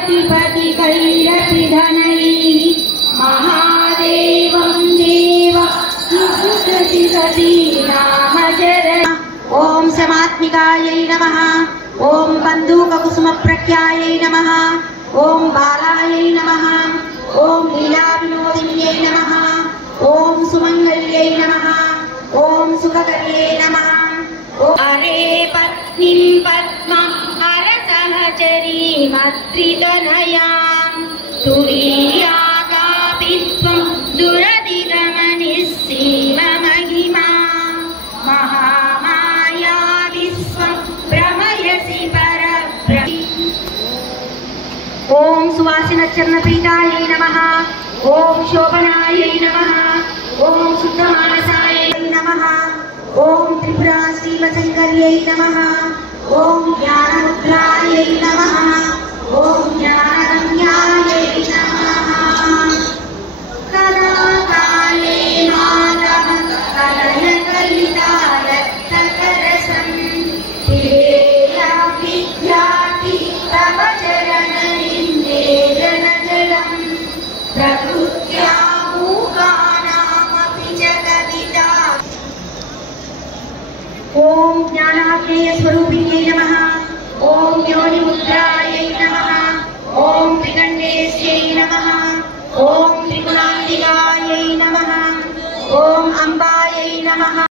कोटिपतिकैरपि धनैः महादेवं देव सती नामचरण। ओम समात्मिकायै नमः। ओम बन्धूककुसुमप्रख्यायै नमः। ओम बालायै नमः। ओम लीलाविनोदिन्यै नमः। ओम सुमङ्गल्यै नमः। ओम सुखकर्यै नमः। हरे पत्नीं पद्मं हरसहचरीं अत्रितनयां तुरीयाकापित्वं दुरधिगमनिस्सीममहिमा महामाया विश्वं भ्रमयसि परब्रह्म। ओम सुवासिनचरणप्रीतायै नमः। ओम शोभनायै नमः। ओम शुद्धमानसायै नमः। ओम त्रिपुरा श्रीवशङ्कर्यै नमः। ओम ज्ञानमुद्रायै नमः। ओम ज्ञानगम्यायै नमः। कलाकाले मातः कलयकलिता रक्तकरसं पिबेया विद्यार्थी तव चरणनिर्जनं प्रकृत्या मूकानामपि च कविता। ओम ज्ञानाग्नेय स्वरूपिणे